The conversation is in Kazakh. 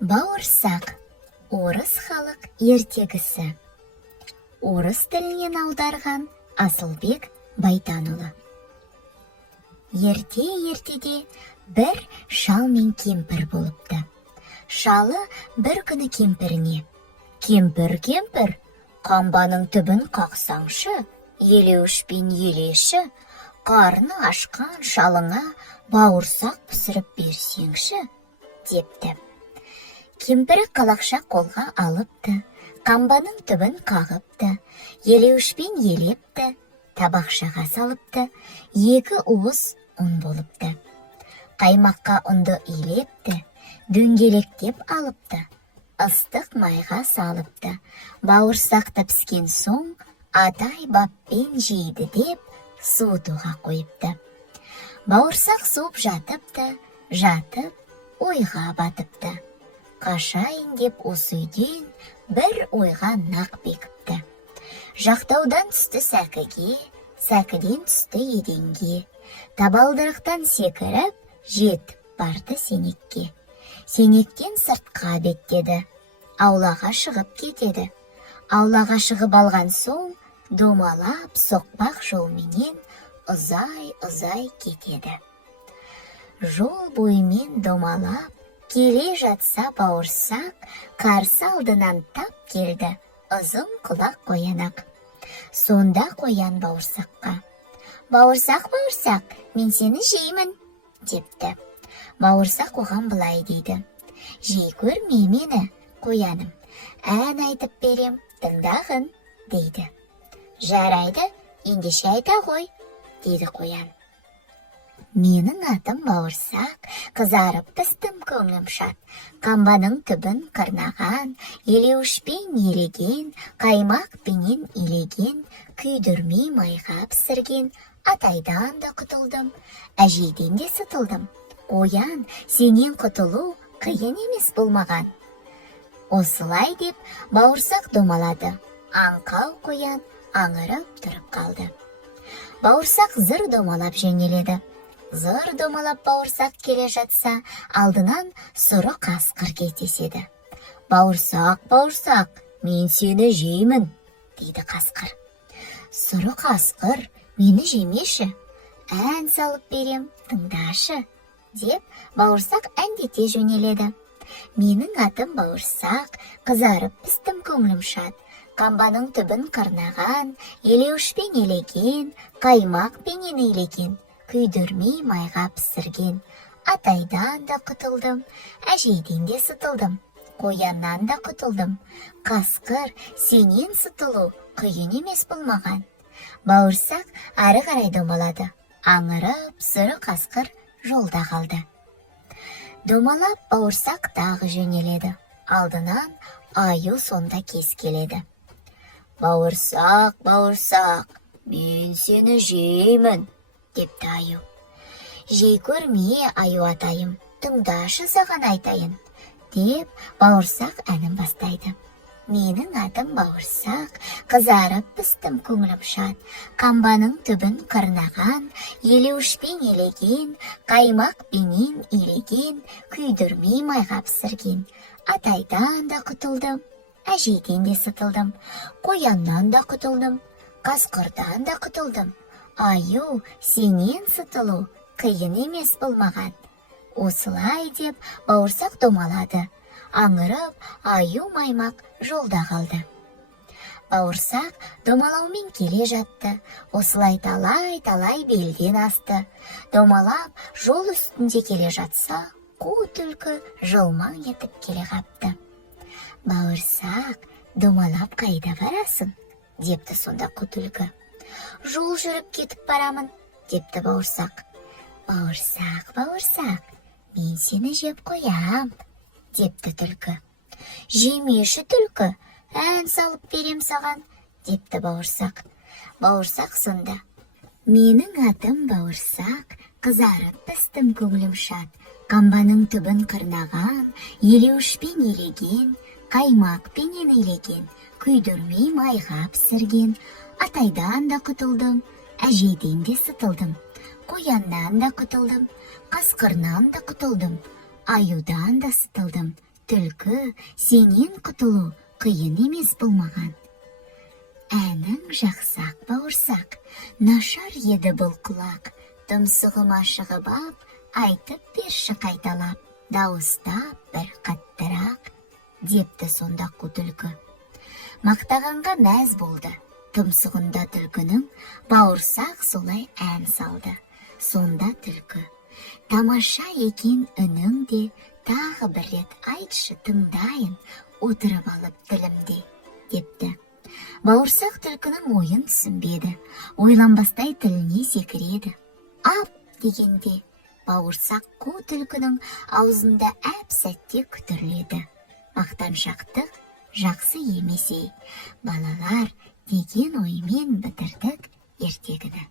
Бауырсақ – орыс халық ертегісі. Орыс тілінен аударған Асылбек Байтанұлы. Ерте-ертеде бір шал мен кемпір болыпты. Шалы бір күні кемпіріне: «Кемпір, қамбаның түбін қақсаңшы, елеуішпен елеші, қарны ашқан шалыңа бауырсақ пісіріп берсеңші» депті. Кемпірі қалақша қолға алыпты, қамбаның түбін қағыпты, елеуішпен елепті, табақшаға салыпты, 2 уыс ұн болыпты. Қаймаққа ұнды илепті, дөңгелектеп алыпты, ыстық майға салыпты. Бауырсақты піскен соң атай баппен жейді деп суытуға қойыпты. Бауырсақ суып жатыпты, ойға батыпты. Қашайын деп осы үйден бір ойға нақ бекіпті. Жақтаудан түсті сәкіге, сәкіден түсті еденге, табалдырықтан секіріп, жетіп барды сенекке. Сенектен сыртқа беттеді, аулаға шығып кетеді. Аулаға шығып алған соң, домалап соқпақ жолменен ұзай кетеді. Жол бойымен домалап келе жатса бауырсақ, қарсы алдынан тап келді ұзын құлақ қоянақ. Сонда қоян бауырсаққа: «Бауырсақ, мен сені жеймін» депті. Бауырсақ оған былай дейді: «Жей көрме мені, қояным, ән айтып берем, тыңдағын» дейді. «Жарайды, ендеше айта ғой» дейді қоян. «Менің атым бауырсақ, қызарып пістім көңлім шат, қамбаның түбін қырнаған, елеуішпен елеген, қаймақпенен илеген, күйдірмей майға пісірген, атайдан да құтылдым, әжейден де сытылдым. Қоян, сенен құтылу қиын емес болмаған». Осылай деп бауырсақ домалады. Аңқау қоян аңырып тұрып қалды. Бауырсақ зыр домалап жөнеледі. Зыр домалап бауырсақ келе жатса, алдынан сұры қасқыр кездеседі. «Бауырсақ, мен сені жеймін» дейді қасқыр. «Сұры қасқыр, мені жемеші, ән салып берем, тыңдашы» деп бауырсақ әндете жөнеледі. «Менің атым бауырсақ, қызарып пістім көңлім шат, қамбаның түбін қырнаған, елеуішпен елеген, қаймақпенен илеген, күйдірмей майға пісірген, атайдан да құтылдым, әжейден де сытылдым, қояннан да құтылдым. Қасқыр, сенен сытылу қиын емес болмаған». Бауырсақ ары қарай домалады. Аңырып, сұры қасқыр жолда қалды. Домалап бауырсақ тағы жөнеледі. Алдынан аю сонда кез келеді. «Бауырсақ, мен сені жеймін» депті аю. «Жей көрме, аю атайым, тыңдашы саған айтайын» деп бауырсақ әнін бастайды. «Менің атым бауырсақ, қызарып пістім көңлім шат, қамбаның түбін қырнаған, елеуішпен елеген, қаймақпенен илеген, күйдірмей майға пісірген, атайдан да құтылдым, әжейден де сытылдым, қояннан да құтылдым, қасқырдан да құтылдым. Аю, сенен сытылу қиын емес болмаған». Осылай деп бауырсақ домалады. Аңырып, аю маймақ жолда қалды. Бауырсақ домалаумен келе жатты. Осылай талай белден асты. Домалап жол үстінде келе жатса, қу түлкі жылмаң етіп келе қапты. «Бауырсақ, домалап қайда барасың?» депті сонда қу түлкі. «Жол жүріп кетіп барамын» депті бауырсақ. «Бауырсақ, мен сені жеп қоям» депті түлкі. «Жемеші түлкі, ән салып берем саған» депті бауырсақ. Бауырсақ сонда: «Менің атым бауырсақ, қызарып пістім көңлім шат, қамбаның түбін қырнаған, елеуішпен елеген, қаймақпенен илеген, күйдірмей майға пісірген, атайдан да құтылдым, әжейден де сытылдым, қояннан да құтылдым, қасқырнан да құтылдым, аюдан да сытылдым, түлкі сенен құтылу қиын емес болмаған. Әнің жақсақ бауырсақ, нашар еді бұл құлақ, тұмсығыма шығып ап, айтып берші қайталап, дауыстап бір қаттырақ, депті сонда қу түлкі. Мақтағанға мәз болды, тұмсығында түлкінің, бауырсақ солай ән салды. Сонда түлкі: тамаша екен үнің де, тағы бір рет айтшы тыңдайын, отырып алып тілімде, депті. Бауырсақ түлкінің ойын түсінбеді, ойланбастай тіліне секіреді. Ап дегенде, бауырсақ қу түлкінің аузында әп-сәтте күтірледі. Мақтаншақтық жақсы емес ей, балалар, деген оймен бітірдік ертегіні.